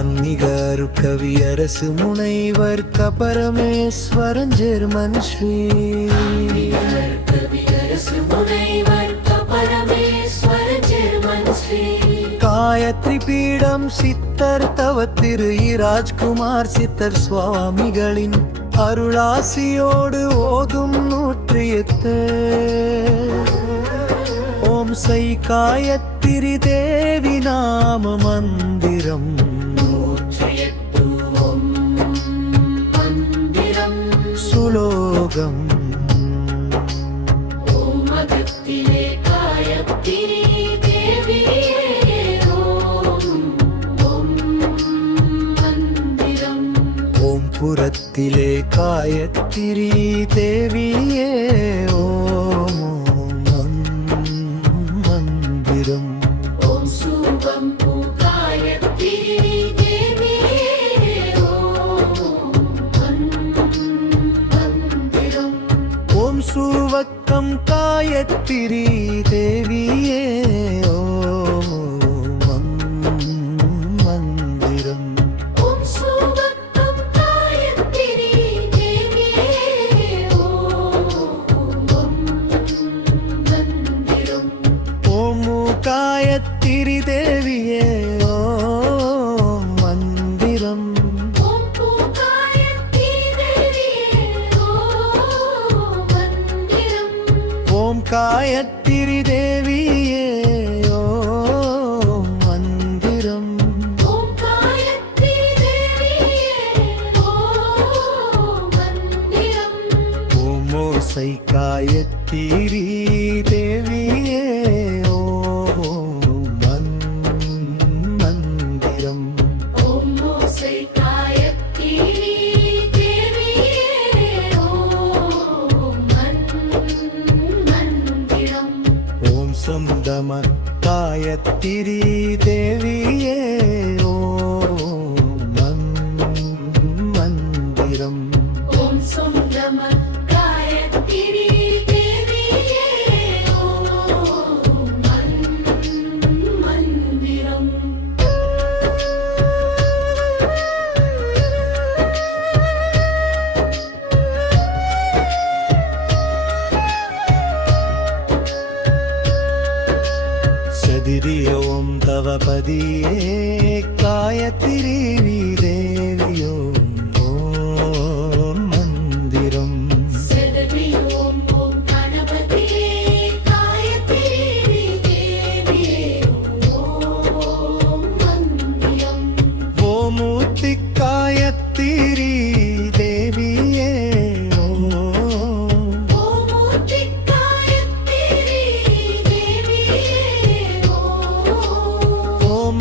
ஆன்மீகரு கவியரசு முனைவர் கபரமேஸ்வரன் ஜெர்மன் ஸ்ரீ காயத்ரி பீடம் சித்தர் தவத்திரு ராஜ்குமார் சித்தர் சுவாமிகளின் அருளாசியோடு ஓதும் 108 ஓம் சை காயத்ரி தேவி நாம மந்திரம் சுலோகம் புறத்திலே காயத்ரி தேவியே ஓம் மந்திரம் ஓம் சுபம் காயத்ரி தேவியே ஓம் மந்திரம் ஓம் சுவக்கம் காயத்ரி தேவியே காயத்ரி தேவியே ஓம் மந்திரம் ஓம் காயத்ரி தேவியே ஓம் மந்திரம் ஓம் ஓசை காயத்ரி தேவியே சொந்தம காயத்ரி தேவியே ஓம் மந்திரம் ஓம் சொந்தம காயத்ரி தேவியே ஓம் மந்திரம் ஓம் தவ பதியே காயத்ரி தேவியோ ஓம் மந்திரம் ஓம் கணபதியே காயத்ரி தேவியே ஓம் மந்திரம் ஓம் மூர்த்தி காயத்ரி தேவியே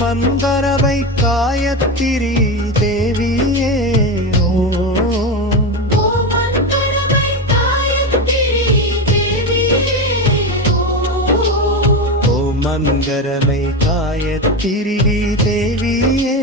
மந்தரவை காயத்ரி தேவியே ஓம் மந்தரமை காயத்ரி தேவியே மங்களமை காயத்ரி தேவியே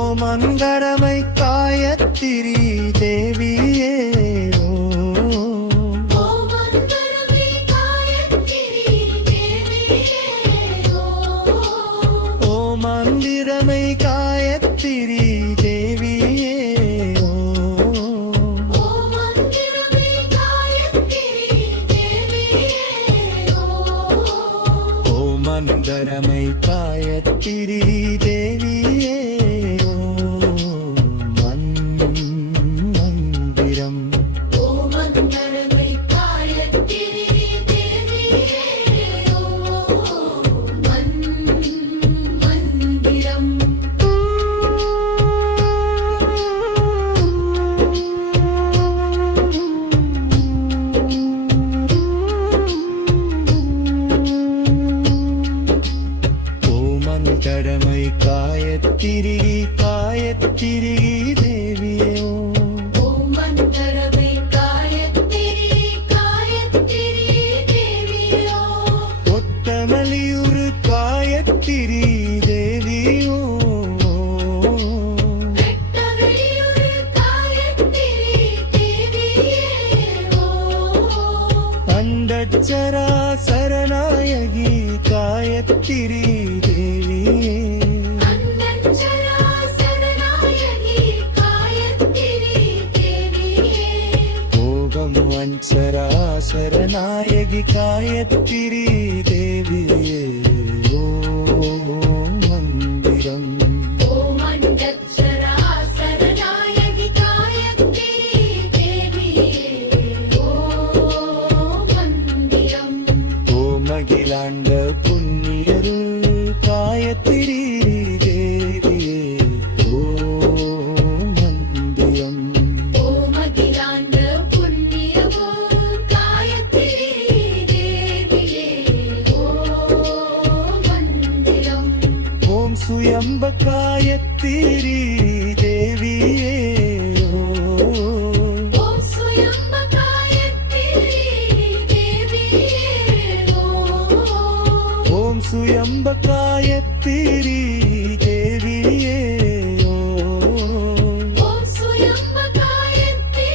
ஓம் மந்திரமை காயத்ரி தேவியே ஓம் மந்திரமை காயத்ரி தேவியே கடமை காயத்ரி காயத்ரி தேவியே ஓம் மந்திரமே காயத்ரி காயத்ரி தேவியே ஒட்டமலியூர் காயத்ரி தேவியோ காயத்ரி தேவியே அன்னஞ்சராசரநாயகி காயத்ரி தேவியே ஓகம் அஞ்சராசர நாயகி காயத்ரி தேவியே ஓம் மந்திரம் ஓம் அன்னஞ்சராசரநாயகி காயத்ரி தேவியே ஓம் மந்திரம் ஓம் அகிலாண்ட புண்ணியருள் காயத்ரி தேவியே ஓம் மந்திரம் ஓம் அகிலாண்ட புண்ணியவோ காயத்ரி தேவியே ஓம் மந்திரம் ஓம் சுயம்ப காயத்ரி தேவியே ஓம் சுயம்ப காயத்ரி தேவியே ஓம் சுயம்ப காயத்ரி தேவியே ஓம் சுயம்ப காயத்ரி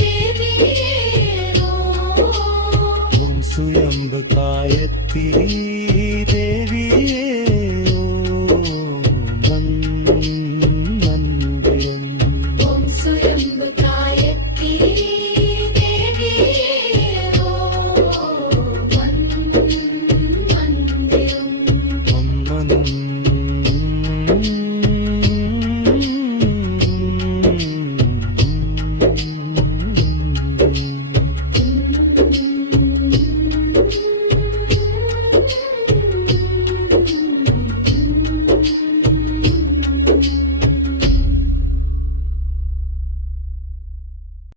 தேவியே ஓம் சுயம்ப காயத்ரி தேவியே மந்திரம் ஓம் சுயம்ப காயத்ரி தேவியே மந்திரம் மம்மனம்